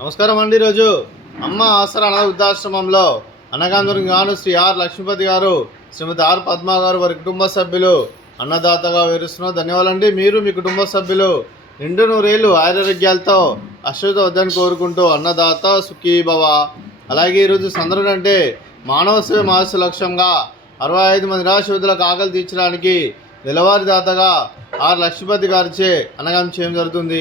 నమస్కారం అండి. ఈరోజు అమ్మ ఆసరా అనాథ వృద్ధాశ్రమంలో అన్నగాంధుని గాను శ్రీ ఆర్ లక్ష్మీపతి గారు, శ్రీమతి ఆర్ పద్మ గారు, వారి కుటుంబ సభ్యులు అన్నదాతగా వివరిస్తున్నారు. ధన్యవాదాలండి. మీరు మీ కుటుంబ సభ్యులు నిండు నూరేళ్ళు ఆరోగ్యాలతో అశ్వత వద్దని కోరుకుంటూ అన్నదాత సుఖీభవ. అలాగే ఈరోజు సందర్భం అంటే మానవ సేవ మహస్సు లక్ష్యంగా 65 మంది నిరాశ్రితులకు ఆకలి తీర్చడానికి నెలవారీ దాతగా ఆర్ లక్ష్మీపతి గారిచే అన్నదానం చేయడం జరుగుతుంది.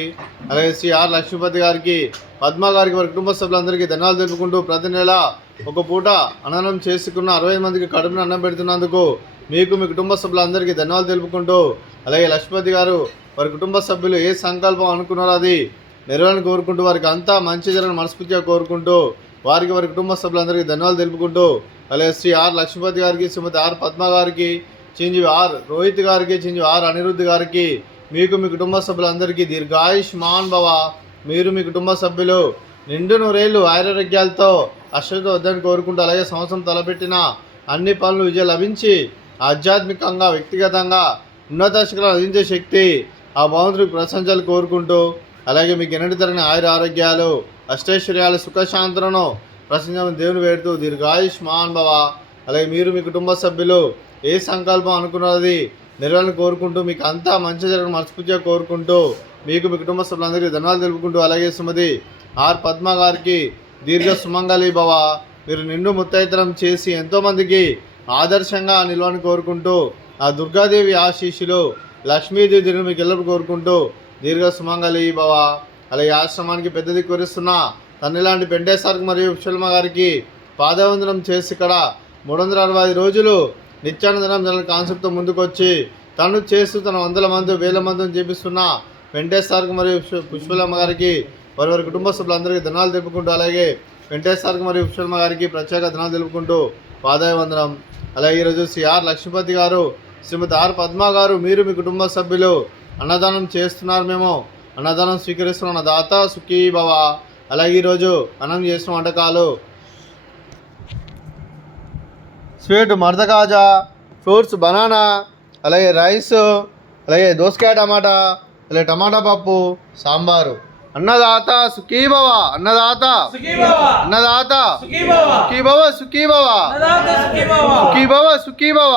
అలాగే శ్రీ ఆర్ లక్ష్మీపతి గారికి, పద్మ గారికి, వారి కుటుంబ సభ్యులందరికీ ధన్యవాదాలు తెలుపుకుంటూ ప్రతి నెల ఒక పూట అన్నదానం చేసుకున్న 60 మందికి కడుపున అన్నం పెడుతున్నందుకు మీకు మీ కుటుంబ సభ్యులందరికీ ధన్యవాదాలు తెలుపుకుంటూ, అలాగే లక్ష్మీపతి గారు వారి కుటుంబ సభ్యులు ఏ సంకల్పం అనుకున్నారో అది నెరవేరని కోరుకుంటూ, వారికి అంతా మంచి జరగని మనస్ఫూర్తిగా కోరుకుంటూ, వారికి వారి కుటుంబ సభ్యులందరికీ ధన్యవాదాలు తెలుపుకుంటూ, అలాగే శ్రీ ఆర్ లక్ష్మీపతి గారికి, శ్రీమతి ఆర్ పద్మ గారికి, చిరంజీవి ఆర్ రోహిత్ గారికి, చిరంజీవి ఆర్ అనిరుద్ధ్ గారికి, మీకు మీ కుటుంబ సభ్యులందరికీ దీర్ఘాయుష్మాన్ భవ. మీరు మీ కుటుంబ సభ్యులు నిండు నూరేళ్ళు ఆరోగ్యాలతో అశ్వత వద్దని కోరుకుంటూ, అలాగే సంవత్సరం తలపెట్టిన అన్ని పనులు విజయం లభించి ఆధ్యాత్మికంగా, వ్యక్తిగతంగా ఉన్నత శిఖరాలు అందించే శక్తి ఆ భగవంతుడికి ప్రశంసలు కోరుకుంటూ, అలాగే మీకు ఎన్నటి తరగని ఆరోగ్యాలు, అష్టైశ్వర్యాలు, సుఖశాంతులను ప్రశంసలను దేవుని వేడుతూ దీర్ఘాయుష్మాన్ భవ. అలాగే మీరు మీ కుటుంబ సభ్యులు ఏ సంకల్పం అనుకున్నది నెరవేరని కోరుకుంటూ, మీకు అంతా మంచి జరగని మనస్ఫూర్తిగా కోరుకుంటూ, మీకు మీ కుటుంబ సభ్యులందరికీ ధన్యవాదాలు తెలుపుకుంటూ, అలాగే శ్రీమతి ఆర్ పద్మ గారికి దీర్ఘ సుమంగళి భవ. మీరు నిండు ముత్తైతనం చేసి ఎంతోమందికి ఆదర్శంగా నిలవని కోరుకుంటూ, ఆ దుర్గాదేవి ఆశీస్సులు, లక్ష్మీదేవి దీర్ఘ మీకు ఎల్లప్పుడు కోరుకుంటూ దీర్ఘ సుమంగళి భవ. అలాగే ఆశ్రమానికి పెద్ద దిక్కు వరిస్తున్న తల్లి లాంటి పెంటేశ్వరికి మరియు విశ్వల్మ గారికి పాదవందనం చేసి ఇక్కడ 365 రోజులు నిత్యానందనం జన కాన్సెప్ట్తో ముందుకొచ్చి తను చేస్తూ తన 100 మంది 1000 మందిని చేపిస్తున్న వెంకటేశ్వరికి మరియు పుష్పలమ్మ గారికి, వారి కుటుంబ సభ్యులందరికీ ధనాలు తెలుపుకుంటూ, అలాగే వెంకటేశ్వరికి మరియు పుష్పలమ్మ గారికి ప్రత్యేక ధనాలు తెలుపుకుంటూ పాదాయవందనం. అలాగే ఈరోజు శ్రీ ఆర్ లక్ష్మీపతి గారు, శ్రీమతి ఆర్ పద్మ గారు, మీరు మీ కుటుంబ సభ్యులు అన్నదానం చేస్తున్నారు. మేము అన్నదానం స్వీకరిస్తున్న దాత సుఖీ భవ. అలాగే ఈరోజు అన్నం చేసిన వంటకాలు స్వీట్ మర్దకాజా, ఫ్రూట్స్ బనానా, అలాగే రైస్, అలాగే దోసకాయ టమాటా, అలాగే టమాటా పప్పు, సాంబారు. అన్నదాత సుఖీభవ, అన్నదాత అన్నదాత సుఖీభవ, సుఖీభవ, సుఖీభవ, సుఖీభవ.